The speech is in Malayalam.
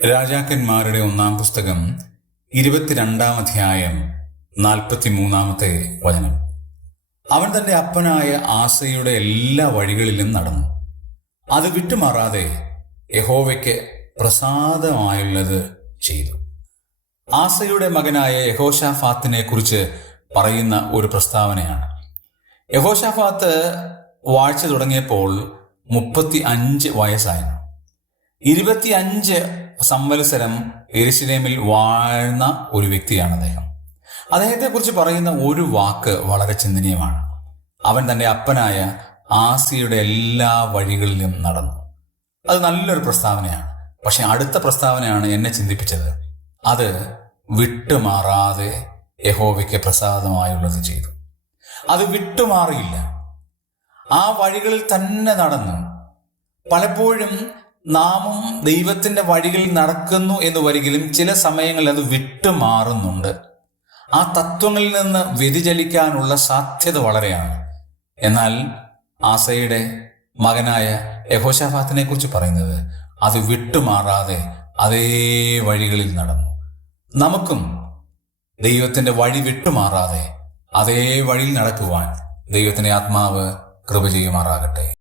രാജാക്കന്മാരുടെ 1-ാം പുസ്തകം 22-ാം അധ്യായം 43-ാമത്തെ വചനം. അവൻ തന്റെ അപ്പനായ ആസയുടെ എല്ലാ വഴികളിലും നടന്നു, അത് വിട്ടുമാറാതെ യഹോവയ്ക്ക് പ്രസാദമായുള്ളത് ചെയ്തു. ആസയുടെ മകനായ യഹോശാഫാത്തിനെ കുറിച്ച് പറയുന്ന ഒരു പ്രസ്താവനയാണ്. യഹോശാഫാത്ത് വാഴ്ച തുടങ്ങിയപ്പോൾ 35 വയസ്സായിരുന്നു. 25 സംവത്സരം യെരൂശലേമിൽ വാഴുന്ന ഒരു വ്യക്തിയാണ് അദ്ദേഹം. അദ്ദേഹത്തെക്കുറിച്ച് പറയുന്ന ഒരു വാക്ക് വളരെ ചിന്തനീയമാണ്. അവൻ തന്റെ അപ്പനായ ആസയുടെ എല്ലാ വഴികളിലും നടന്നു. അത് നല്ലൊരു പ്രസ്താവനയാണ്. പക്ഷെ അടുത്ത പ്രസ്താവനയാണ് എന്നെ ചിന്തിപ്പിച്ചത്. അത് വിട്ടുമാറാതെ യഹോവയ്ക്ക് പ്രസാദമായുള്ളത് ചെയ്തു. അത് വിട്ടുമാറിയില്ല, ആ വഴികളിൽ തന്നെ നടന്നു. പലപ്പോഴും നാമും ദൈവത്തിന്റെ വഴികളിൽ നടക്കുന്നു എന്ന് വരികിലും ചില സമയങ്ങളിൽ അത് വിട്ടുമാറുന്നുണ്ട്. ആ തത്വങ്ങളിൽ നിന്ന് വ്യതിചലിക്കാനുള്ള സാധ്യത വളരെയാണ്. എന്നാൽ ആസയുടെ മകനായ യഹോശാഫാത്തിനെ കുറിച്ച് പറയുന്നത് അത് വിട്ടുമാറാതെ അതേ വഴികളിൽ നടന്നു. നമുക്കും ദൈവത്തിന്റെ വഴി വിട്ടുമാറാതെ അതേ വഴിയിൽ നടക്കുവാൻ ദൈവത്തിന്റെ ആത്മാവ് കൃപ ചെയ്യുമാറാകട്ടെ.